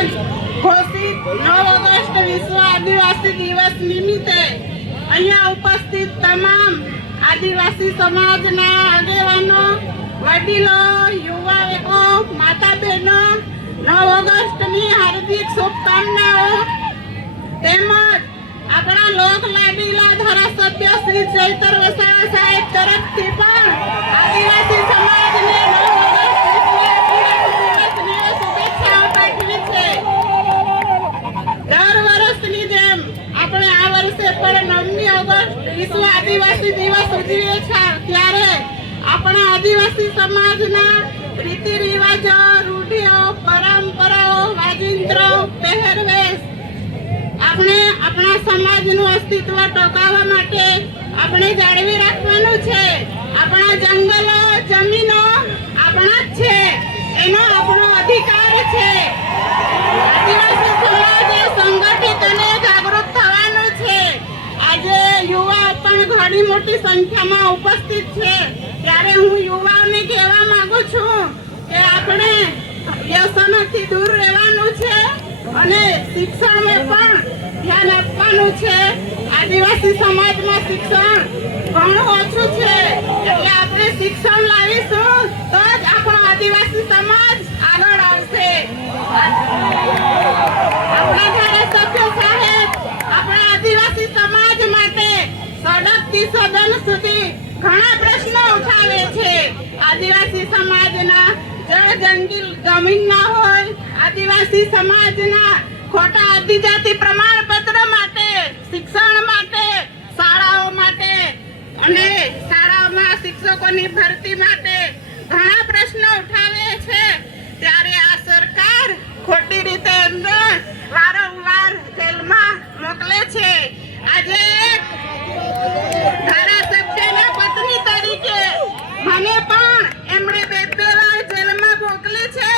રોજ ઘોષિત 9 ઓગસ્ટ વિશ્વ આદિવાસી દિવસ નિમિત્તે અહીંયા ઉપસ્થિત તમામ આદિવાસી સમાજના આગેવાનો, વડીલો, યુવાનો, માતા બહેનો 9 ઓગસ્ટની હાર્દિક શુભકામનાઓ તેમજ આપણા લોક લાડીલા ધારાસભ્ય શ્રી ચૈતર વસાવા સાહેબ તરફથી પણ આદિવાસી સમાજને 9 ઓગસ્ટ શુભેચ્છાઓ પાઠવી છે. દર વર્ષની જેમ આપણે આ વર્ષે પણ 9મી ઓગસ્ટ વિશ્વ આદિવાસી દિવસ ઉજવીએ છીએ. ત્યારે આપણા આદિવાસી સમાજના રીતિ રિવાજો, રૂઢિઓ, પરંપરાઓ, વાજિંત્રો, પહેરવેશ આપણે આપણા સમાજનું અસ્તિત્વ ટકાવવા માટે આપણે જાળવી રાખવાનું છે. આપણા જંગલો, જમીનો આપણા જ છે, એનો આપણો અધિકાર છે. આદિવાસી સમાજે સંગઠિત અને જાગૃત થવાનું છે. આજે યુવા પણ ઘણી મોટી સંખ્યામાં ઉપસ્થિત છે. ત્યારે હું યુવાઓને કહેવા માંગુ છું કે આપણે વ્યસનોથી દૂર રહેવાનું છે અને શિક્ષણમાં પણ ધ્યાન આપવાનું છે. આદિવાસી સમાજમાં શિક્ષણ ઘણું ઓછું છે, એટલે આપણે શિક્ષણ લાવીશું તો જ આપણો આદિવાસી સમાજ આગળ આવશે. આપણા ધારાસભ્ય સાહેબ આપણા આદિવાસી સમાજ માટે સડકથી સદન સુધી ઘણા પ્રશ્નો ઉઠાવે છે. આદિવાસી સમાજના જમીન ના હોય, આદિવાસી સમાજના ખોટા આદિજાતિ પ્રમાણપત્ર માટે, શિક્ષણ માટે, શાળાઓ માટે અને શાળાઓમાં શિક્ષકોની ભરતી માટે ઘણા પ્રશ્નો ઉઠાવે છે. ત્યારે આ સરકાર ખોટી રીતે એમને વારંવાર જેલમાં મોકલે છે. આજે એક ધારાસભ્યના પત્ની તરીકે મને પણ એમણે બે વાર જેલમાં મોકલી છે,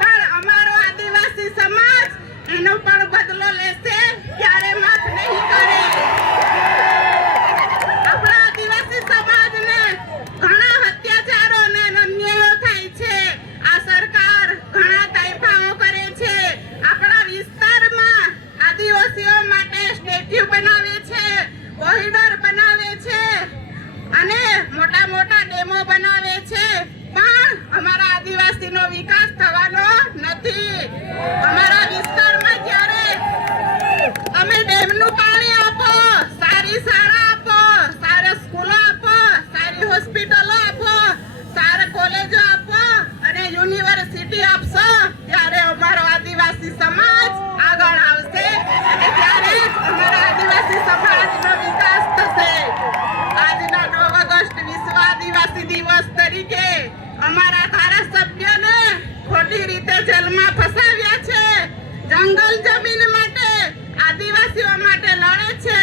પણ અમારો આદિવાસી સમાજ એનો પણ બદલો લેશે, ક્યારે માફ નહીં કરે. આપણા આદિવાસી સમાજને ઘણા અત્યાચારો અને અન્યાયો થાય છે. આ સરકાર ઘણા તાઇફાઓ કરે છે. આપણા વિસ્તારમાં આદિવાસીઓ માટે સ્ટેચ્યુ બનાવે છે, કોરિડોર બનાવે છે અને મોટા મોટા ડેમો બનાવે છે, પણ અમારા આદિવાસીનો વિકાસ થવાનો નથી. અમારા વિસ્તારમાં જ્યારે તમે ડેમનું પાણી આપો, સારી શાળા આપો, સારા સ્કૂલો આપો, સારી હોસ્પિટલો આપો, સારા કોલેજો આપો અને યુનિવર્સિટી આપશો, ત્યારે અમારો આદિવાસી સમાજ આગળ આવશે અને ત્યારે જ અમારા આદિવાસી સમાજનો વિકાસ થશે. આજના 9 ઓગસ્ટ વિશ્વ આદિવાસી દિવસ તરીકે અમારા ધારાસભ્યને ખોટી રીતે જેલમાં ફસાવ્યા છે. જંગલ જમીન માટે, આદિવાસીઓ માટે લડે છે.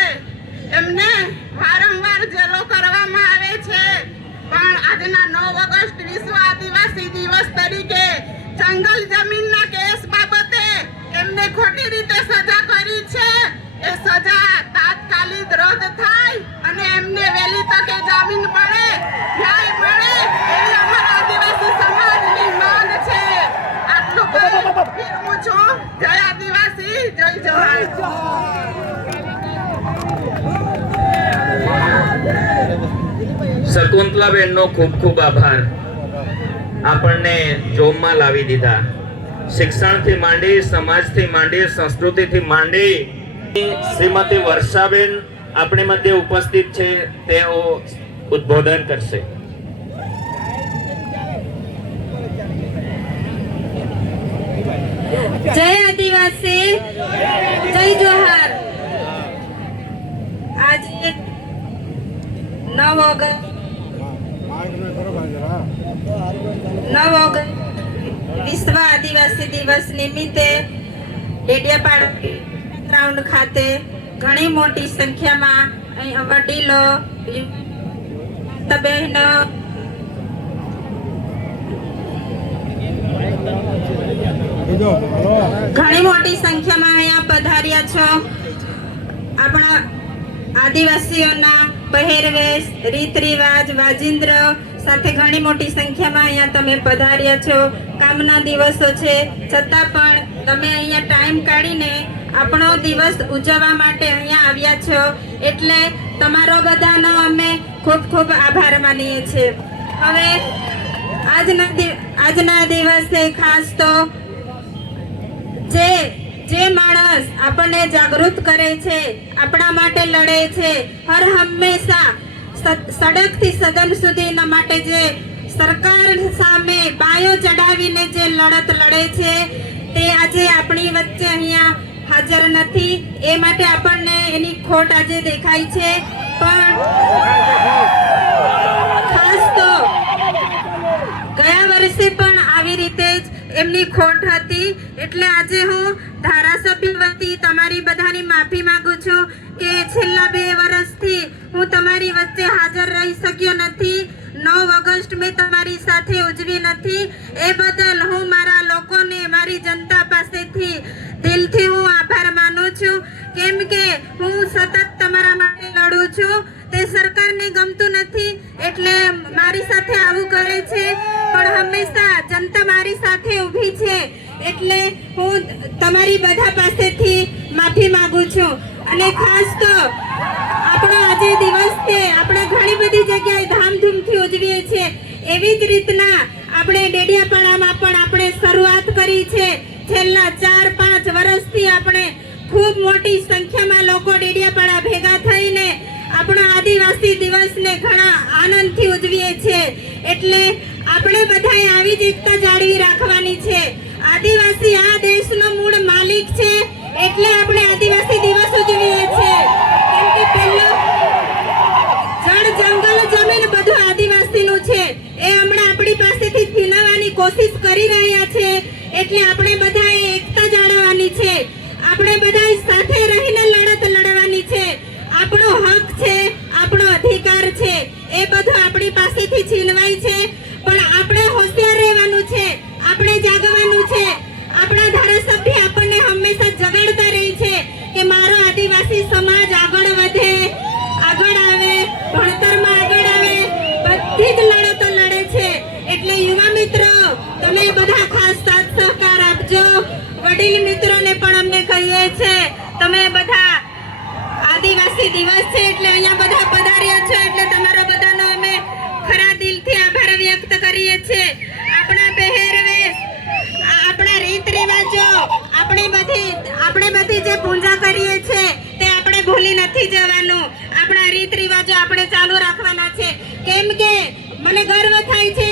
એમને વારંવાર જેલો કરવામાં આવે છે, પણ આજના 9 ઓગસ્ટ વિશ્વ આદિવાસી દિવસ તરીકે જંગલ જમીનના કેસ બાબતે એમને ખોટી રીતે સજા કરી છે. એ સજા તાત્કાલિક રદ થાય અને એમને વહેલી તકે જામીન મળે, ન્યાય મળે, એવી અમારા આદિવાસી સમાજની માંગ છે. આટલું કહી વિરમું છું. જય આદિવાસી, જય જવાન. શકુંતલાબેનનો ખૂબ ખૂબ આભાર. આપણને જોમમાં લાવી દીધા. શિક્ષણથી માંડી, સમાજથી માંડી, સંસ્કૃતિથી માંડી. શ્રીમતી વર્ષાબેન આપણી મધ્ય ઉપસ્થિત છે, તેઓ ઉદ્બોધન કરશે. જય આદિવાસી, જય જોહાર. આજે 9 ઓગસ્ટ વિશ્વ આદિવાસી દિવસ નિમિત્તે ડેડિયાપાડા ગ્રાઉન્ડ ખાતે ઘણી મોટી સંખ્યામાં અહીં વડીલો, બહેનો, ઘણી મોટી સંખ્યામાં અહીંયા પધાર્યા છો. આપણા આદિવાસીઓના પહેરવેશ, રીત રિવાજ, વાજિંદ્ર સાથે ઘણી મોટી સંખ્યામાં અહીંયા તમે પધાર્યા છો. કામના દિવસો છે છતાં પણ તમે અહીંયા ટાઈમ કાઢીને આપણો દિવસ ઉજવવા માટે અહીંયા આવ્યા છો, એટલે તમારો બધાનો અમે ખૂબ ખૂબ આભાર માનીએ છીએ. હવે આજના દિવસે ખાસ તો જે માણસ આપણને જાગૃત કરે છે, આપણા માટે લડે છે, હર હંમેશા સડકથી સદન સુધીના માટે જે સરકાર સામે બાયો ચડાવીને જે લડત લડે છે, તે આજે આપણી વચ્ચે અહીંયા હાજર નથી. એ માટે આપણને એની ખોટ આજે દેખાય છે. પણ ખાસ તો ગયા વર્ષે પણ આવી રીતે જ એમની ખોટ હતી, એટલે આજે હું ધારાસભ્ય વતી તમારી બધાની માફી માંગુ છું કે છેલ્લા 2 વર્ષથી હું તમારી વચ્ચે હાજર રહી શક્યો નથી. 9 ઓગસ્ટ મેં તમારી સાથે ઉજવી નથી. એ બદલ હું મારા લોકોને, મારી જનતા પાસેથી દિલથી હું આભાર માનું છું, કેમ કે હું સતત તમારા માટે લડું છું. તે સરકારને ગમતું નથી એટલે મારી સાથે આવું કરે છે, પણ હંમેશા જનતા મારી સાથે ઊભી છે, એટલે હું તમારી બધા પાસેથી માફી માંગુ છું. અને ખાસ તો આપણો આજે દિવસ છે, આપણે ઘણી બધી જગ્યાએ ધામધૂમથી ઉજવીએ છીએ, એવી જ રીતના આપણે ડેડિયાપાડામાં પણ આપણે શરૂઆત કરી છે. છેલ્લા 4-5 વર્ષથી આપણે ખૂબ મોટી સંખ્યામાં લોકો ડેડિયાપાડા ભેગા થઈને આપણા આદિવાસી દિવસને ઘણા આનંદથી ઉજવીએ છીએ. એટલે આપણે બધાએ આવી જ એકતા જાળવી રાખવાની છે. આદિવાસી આ દેશનો મૂળ માલિક છે, એટલે આપણે આદિવાસી દિવસ ઉજવીએ છીએ. કેમ કે પહેલો જળ જંગલ જમીન બધું આદિવાસીનું છે, એ હમણાં આપણી પાસેથી છીનવવાની કોશિશ કરી રહ્યા છે. એટલે આપણે બધાએ એકતા જાળવવાની છે. આપણે બધાએ સાથે રહીને લડત લડવાની છે. આપણો હક છે, આપણો અધિકાર છે, એ બધું આપણી પાસેથી છીનવાય છે. પણ આપણે હોશિયાર રહેવાનું છે, આપણે જાગવાનું છે. આપણા ધારાસભ્ય આપણને હંમેશા જગાડતા રહે છે કે મારો આદિવાસી સમાજ આગળ વધે, આગળ આવે, ભણતરમાં આગળ આવે, બધી જ લડતો લડે છે. એટલે યુવા મિત્રો, તમે બધા ખાસ સાથ સહકાર આપજો. વડીલ મિત્રોને પણ અમને કહીએ છે, તમે બધા આદિવાસી દિવસ છે એટલે અહીંયા બધા પધાર્યા છો, એટલે તમારો બધાનો અમે ખરા દિલથી આભાર વ્યક્ત કરીએ છીએ. આપણા પહેરવેશ, આપણા રીત રિવાજો, આપણે બધી જે પૂજા કરીએ છીએ તે આપણે ભૂલી નથી જવાનું. આપણા રીત રિવાજો આપણે ચાલુ રાખવાના છે. કેમ કે મને ગર્વ થાય છે